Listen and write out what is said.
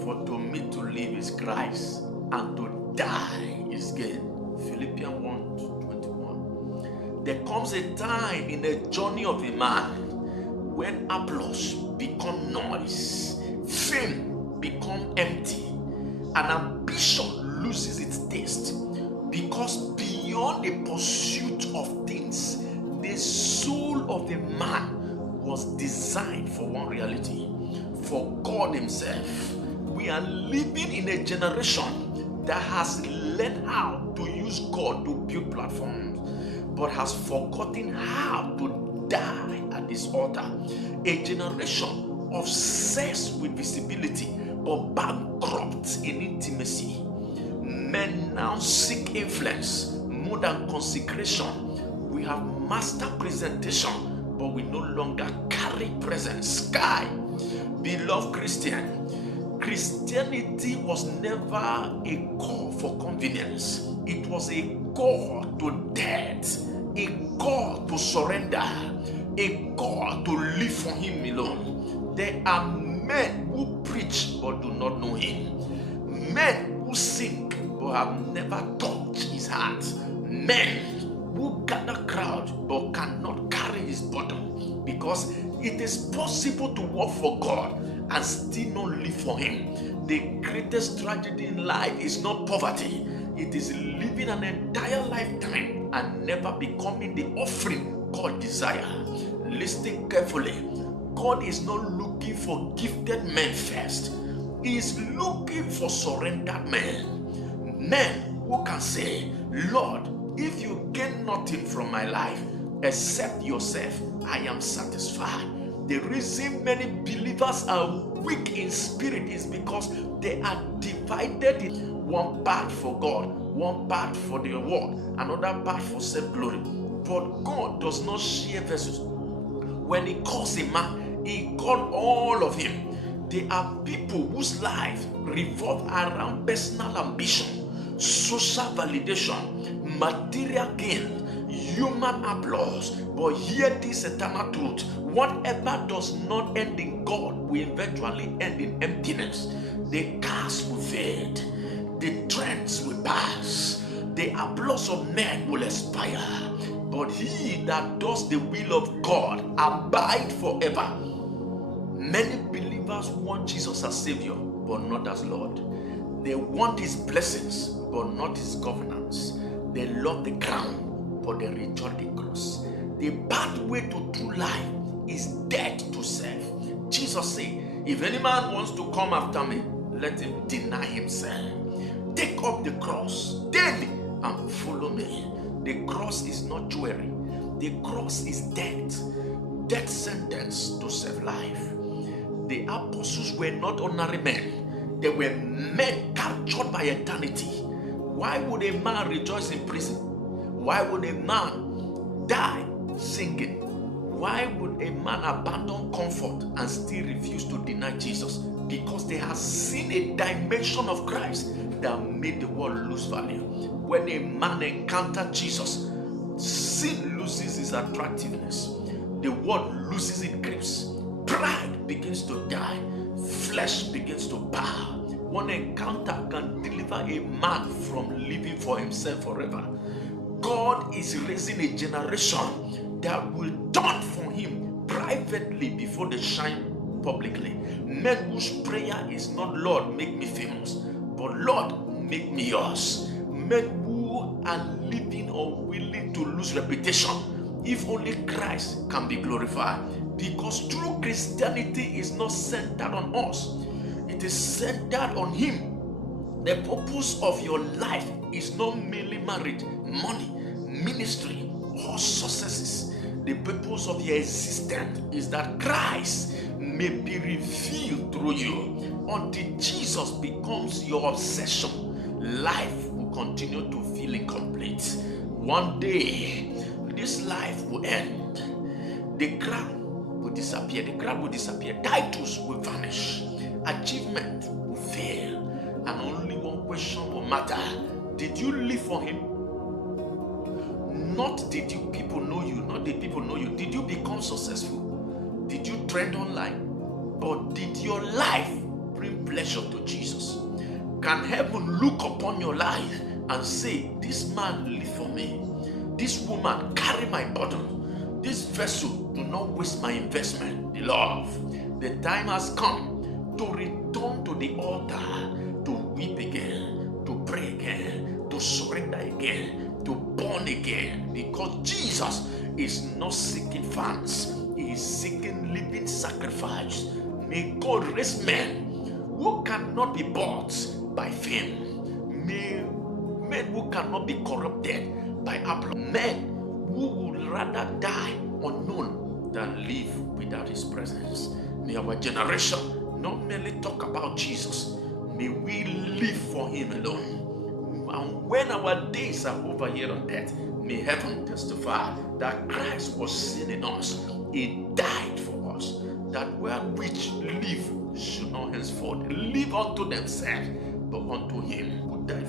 For to me to live is Christ, and to die is gain. Philippians 1:21. There comes a time in the journey of a man when applause become noise, fame become empty, and ambition loses its taste. Because beyond the pursuit of things, the soul of a man was designed for one reality, for God Himself. We are living in a generation that has learned how to use God to build platforms, but has forgotten how to die at this altar. A generation obsessed with visibility, but bankrupt in intimacy. Men now seek influence more than consecration. We have master presentation, but we no longer carry presence. Sky, beloved Christian, Christianity was never a call for convenience. It was a call to death, a call to surrender, a call to live for Him alone. There are men who preach but do not know Him, men who sing but have never touched His heart, men who gather crowd but cannot carry His burden. Because it is possible to work for God and still not live for Him. The greatest tragedy in life is not poverty, it is living an entire lifetime and never becoming the offering God desires. Listen carefully. God is not looking for gifted men first. He is looking for surrendered men. Men who can say, Lord, if you gain nothing from my life except yourself, I am satisfied. The reason many believers are weak in spirit is because they are divided in one part for God, one part for the world, another part for self-glory. But God does not share vessels. When He calls a man, He called all of him. There are people whose life revolve around personal ambition, social validation, material gain, human applause. But hear this eternal truth: whatever does not end in God will eventually end in emptiness. The cars will fade, the trends will pass, the applause of men will expire, but he that does the will of God abide forever. Many believers want Jesus as Savior, but not as Lord. They want His blessings, but not His governance. They love the crown, but they reject the cross. The pathway to true life is dead to self. Jesus said, if any man wants to come after me, let him deny himself. Take up the cross daily and follow me. The cross is not jewelry. The cross is death. Death sentence to self-life. The apostles were not ordinary men. They were men captured by eternity. Why would a man rejoice in prison? Why would a man die singing? Why would a man abandon comfort and still refuse to deny Jesus? Because they have seen a dimension of Christ that made the world lose value. When a man encounters Jesus, sin loses its attractiveness. The world loses its grips. Pride begins to die. Flesh begins to bow. One encounter can deliver a man from living for himself forever. God is raising a generation that will turn for Him privately before they shine publicly. Men whose prayer is not, Lord, make me famous, but Lord, make me yours. Men who are living or willing to lose reputation if only Christ can be glorified. Because true Christianity is not centered on us, it is centered on Him. The purpose of your life is not merely marriage, money, ministry, or successes. The purpose of your existence is that Christ may be revealed through you. Until Jesus becomes your obsession, life will continue to feel incomplete. One day, this life will end. The crown will disappear. The crown will disappear. Titles will vanish. Achievement will fail. And only one question will matter: did you live for Him? Not did you people know you, not did people know you. Did you become successful? Did you trend online? But did your life bring pleasure to Jesus? Can heaven look upon your life and say, this man live for me, this woman carry my burden, this vessel do not waste my investment? Beloved, the time has come to return to the altar, to weep again, to pray again, to surrender again, to born again, because Jesus is not seeking fans, he is seeking living sacrifice. May God raise men who cannot be bought by fame, men who cannot be corrupted by applause, men who would rather die unknown than live without his presence. May our generation not merely talk about Jesus, may we live for him alone. And when our days are over here on earth, may heaven testify that Christ was seen in us. He died for us, that where which live should not henceforth live unto themselves, but unto him who died